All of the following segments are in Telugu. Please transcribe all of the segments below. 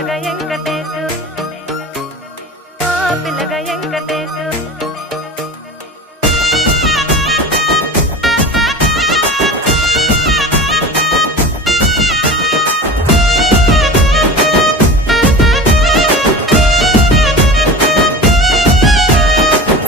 పిల్లగా వెంకటేశు ఓ పిల్లగా వెంకటేశు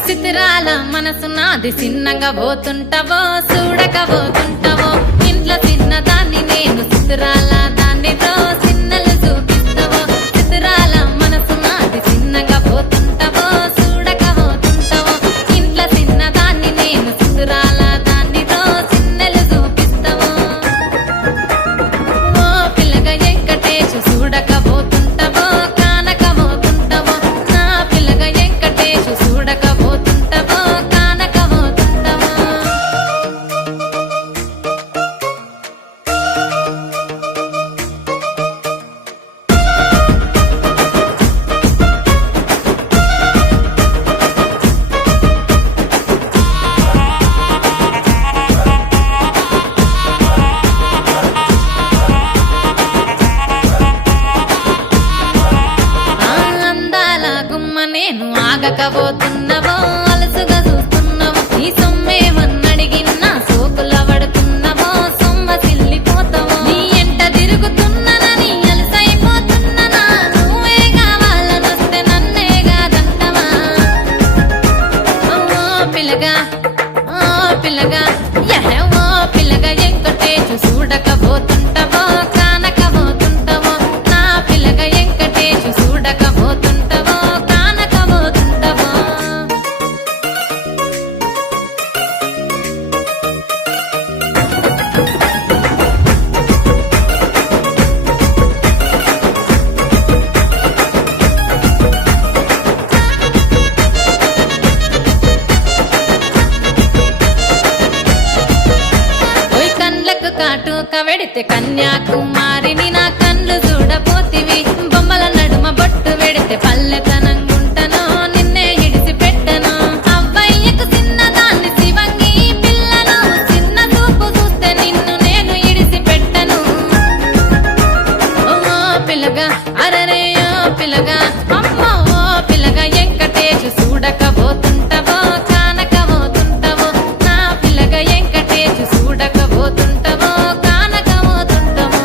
సితిరాల మనసు నాది చిన్నగా పోతుంటావో చూడక పోతుంటావో ఇంట్లో చిన్నదాన్ని నేను సితిరాల దాన్నితో చిన్నలు చూపిస్తావో సితిరాల మనసు నాది చిన్నగా పోతుంటావో చూడక పోతుంటావో ఇంట్లో చిన్నదాన్ని నేను సితిరాల దాన్నితో చిన్నలు చూపిస్తావో ఓ పిల్లగా వెంకటేశు చూడక పోతుంటావో కానక పోతుంటావో నా పిల్లగా వెంకటేశు చూడక పోతుంటావో కానక పోతుంటావో అందాల గుమ్మ నేను ఆగకపోతున్నావో అలసుగా చూస్తున్నావో ఈ సొమ్మేమన్నడిగిన్నా సోకుల పడుతున్నావో సొమ్మ సిల్లిపోతావో నీ ఎంట తిరుగుతున్నానని అలసైపోతున్నానా నువ్వే కావాలనొస్తే నన్నే కాదంటవా ఓ పిల్లగా ఓ పిల్లగా ఓ పిల్లగా వెంకటేశు చూడకపోతుంటావో కానకపోతుంటావో నా పిల్లగా వెంకటేశు చూడకపోతుంటావో కానకపోతుంటావో ఓయ్ కండ్లకు కాటుక వెడితే కన్యాకుమారిని నా కళ్ళు చూడపోతివి బొమ్మల నడుమ బొట్టు వెడితే పల్లెతనంగుంటను నిన్నే ఇడిసి పెట్టను అవ్వయ్యకు చిన్నదాన్ని శివంగి పిల్లను చిన్న చూపు చూస్తే నిన్ను నేను ఇడిసి పెట్టను ఓ పిల్లగా అరరే ఓ పిల్లగా అమ్మో ఓ పిల్లగా వెంకటేశు చూడకపోతుంటావో కానకపోతుంటావో నా పిల్లగా వెంకటేశు చూడకపోతుంటావో కానకపోతుంటావో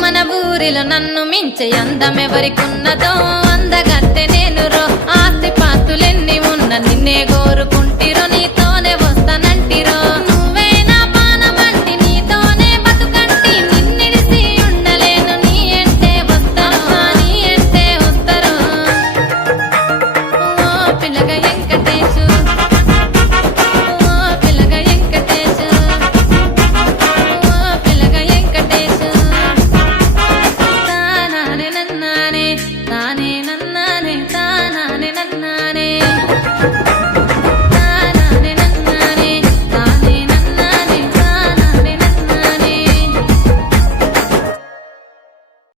మన ఊరిలో నన్ను మించే అందమెవరికున్నదో